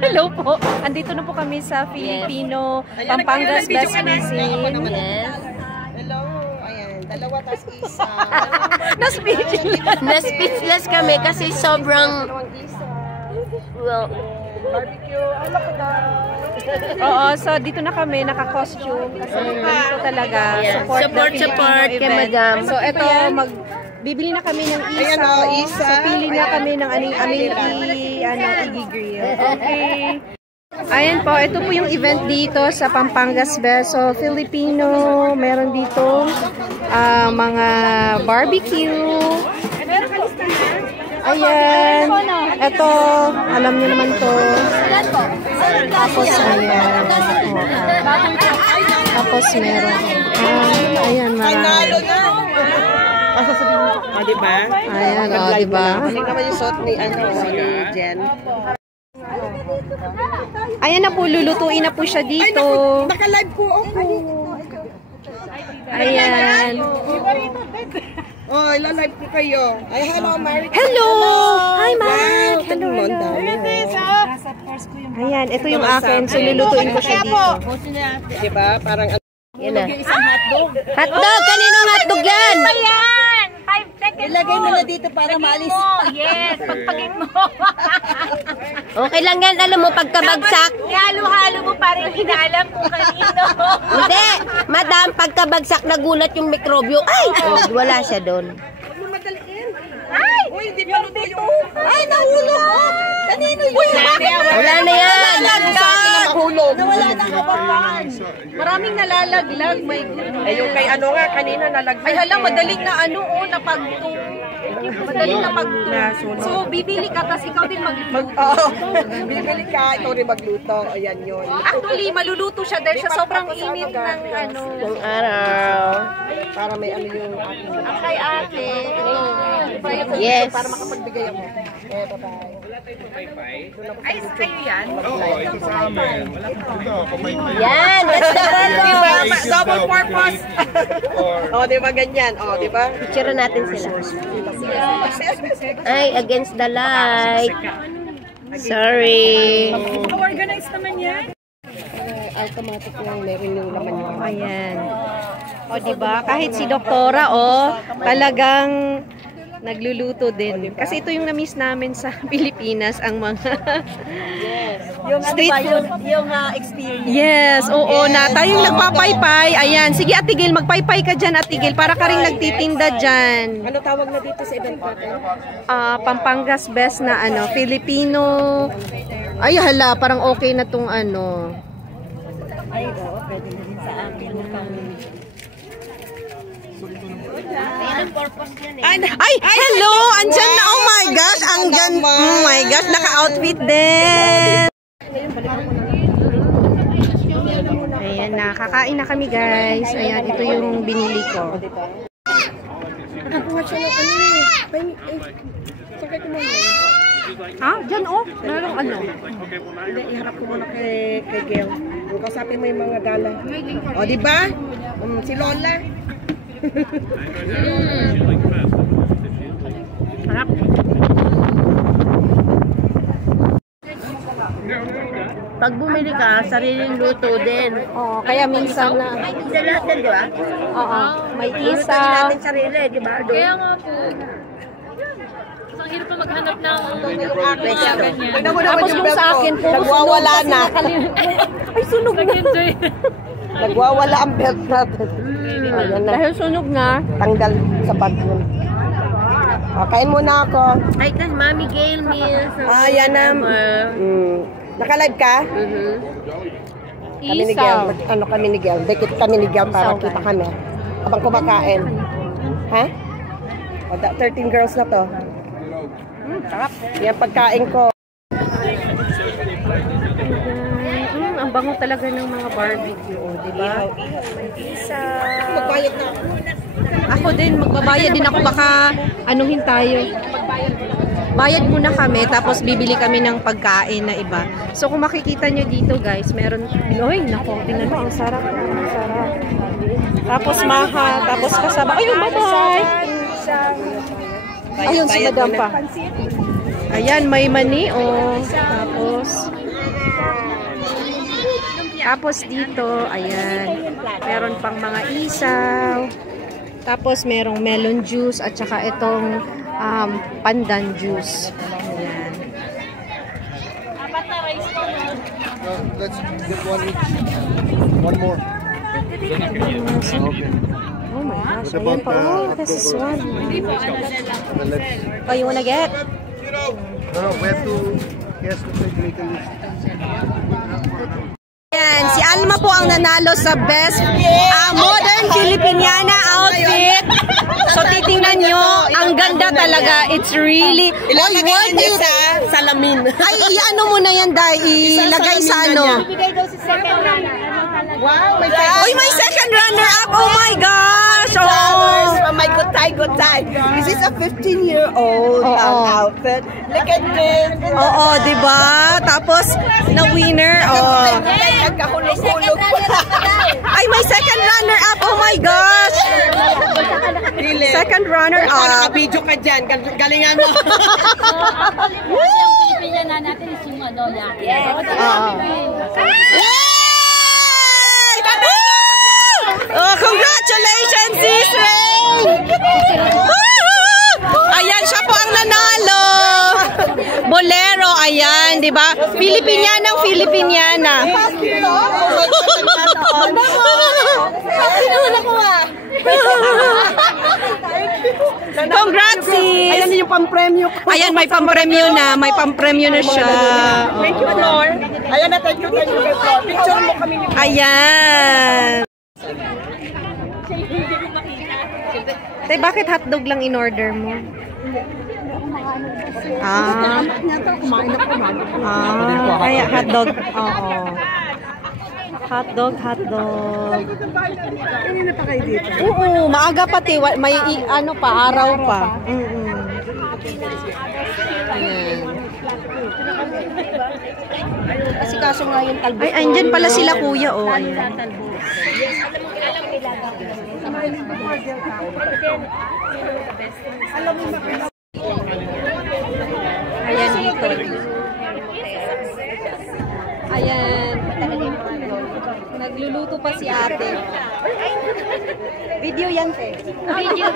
Hello po. Andito na po kami sa Filipino Pampangas Best Cuisine. Yes. Hello. Ayan. Dalawa tas isa. Na-speechless kami kasi sobrang... Well, Barbecue. Ano ko na? Oo, so dito na kami naka-costume kasi dito talaga support kay Madam. So ito bibili na kami ng isaw. So pili na kami ng Iggy Grill. Okay. Ayan po, ito po yung event dito sa Pampangas Best. So Filipino, meron dito mga barbecue. Ayan. Ito, alam niyo naman to. Tapos, ayan. Tapos, meron. Ayan, marami. Diba? Ayan, diba? Ano naman yung suot ni Jen? Ayan na po, lulutuin na po siya dito. Naka-live po ako. Ayan. Oh, ila-live po kayo. Ay, hello, Mark. Hello! Hi, Mark! Hello, hello. Ayan, ito yung akin. So, lulutuin ko siya dito. Diba? Parang yan na. Hotdog! Kaninong hotdog yan? Ano yan? 5 seconds ilagay mo na dito para maalis. Yes, pagpagin mo. Okay lang yan. Alam mo, pagkabagsak. Halo-halo mo parang hinaalam kung kanino. Hindi. Madam, pagkabagsak nagulat yung mikrobyo. Ay! Wala siya doon. Ay! Uy, di pa luto yung... Ay, nahulog! Kanino yun? Wala na yan. Nahulog. Nawala na kapapan. Maraming nalalaglag, my goodness. Ay, yung kay ano nga, kanina nalaglag. Ay, hala, madaling na napagtong. Madaling na magtong. So, bibili ka, tapos ikaw din magluto. Oo. Bibili ka, ikaw rin magluto. Ayan yun. Actually, maluluto siya dahil sa sobrang init ng Yung araw. Para may ano yung aking... Kay ate. Yes. Para makapagbigay ako. Eh, bye-bye. Ay, kayo yan? Oo, ito sa amin. Yan. That's the Diba? purpose. Double purpose. Oh, di ba ganyan? Oh, di ba? Picture natin sila. Ay, against the light. Sorry. Organize naman yan. Automatic lang, meron yung laman yung... Ayan. O, diba? Kahit si Doktora, talagang nagluluto din. Kasi ito yung na-miss namin sa Pilipinas, ang mga Yung street food. Yung experience. Yes, oo na. Tayong nagpapaypay. Ayan, sige Atigil, magpaypay ka dyan Atigil, para ka rin nagtitinda dyan. Ano tawag na dito sa event natin? Pampangas Best na Filipino. Ay, hala, parang okay na tong ano. Ay, oo, pwede na din sa akin. Ay, hello! Andyan na, oh my gosh! Ang ganda, oh my gosh, naka-outfit din! Ayan na, kakain na kami guys. Ayan, ito yung binili ko. Nakakuha siya ng ano eh. Sakay ko muna eh. Dyan merong ano. Hindi, iharap ko muna kay Gail. Kausapin mo yung mga gala. O, di ba? Si Lola. Harap. Pag bumili ka, sariling luto din. Oo, kaya minsan na. Hindi lahat din, di ba? Oo, may Luto isa. din natin sarili, di ba? Kaya nga po. Ang hirap pa maghanap ng Pesto. Tapos yung sa akin, puro Nagwawala sunog na. kasi ay, sunog na. Nagwawala ang belt natin. Ayan na. Dahil sunog na. Tanggal sa bag yun. O, kain muna ako. Ay, tas Mami Gail meals. Yan na. Naka-live ka? Kami ni Gail. Ano kami ni Gail? Dekit kami ni Gail para kita kami. Habang kumakain. Ha? 13 girls na to. Sarap. Yan pagkain ko. Ang bango talaga ng mga barbecue, di ba? Isa. Magbayad na ako. Ako din, magbabayad din ako. Baka anuhin tayo. Bayad muna kami, tapos bibili kami ng pagkain na iba. So kung makikita nyo dito guys, meron, ay nako, tingnan mo, ang sarap. Ang sarap. Tapos mahal, tapos kasama. Ayun, bye-bye! Ayun, si Madam pa. Ayan, may mani, oh. Tapos dito, ayan, meron pang mga isaw. Tapos merong melon juice at saka itong pandan juice. Ayan. Let's get one more. Oh my gosh, ayan pa. Oh, this is one. Oh, you wanna get? No, we have to guess what they make a list. Ayan, si Alma po ang nanalo sa best modern Filipiniana outfit. So titingnan nyo, ang ganda talaga. It's really Ilalagay niya sa salamin. Ay, ano mo na yan, Day? Ilagay sa ano? Bigay daw si second runner. Wow, may Oy, may second runner-up! Oh my gosh! flowers Oh! from my good time. This is a 15-year-old outfit. Look at this. Oo, diba? Tapos, na-winner. Oh. Nagkahulog-hulog pa. Ay, may second runner-up! Oh my gosh! Second runner-up. Naka-video ka dyan. Galingan mo. Yung Pilipinas natin is yung ano na. Oh, congratulations, Sis Ray! Ayan, siya po ang nanalo. Bolero, ayan, di ba? Filipinianang Filipiniana. Congrats, sis! Ayan yung pampremyo ko. Ayan, may pampremyo na. May pampremyo na siya. Thank you, Flor. Ayan na, thank you, Flor. Picture mo kami. Ayan. Tay, bakit hotdog lang in-order mo? Kaya hotdog. Oo. Hotdog. Kanina pa kayo dito? Oo, maaga pati. May ano pa, araw pa. Ayan. Kasi kaso nga yung talbos. Ay, andyan pala sila kuya, oh. Ayan. Ayan dito. Ayan. Nagluluto pa si ate. Video yan, te. Video.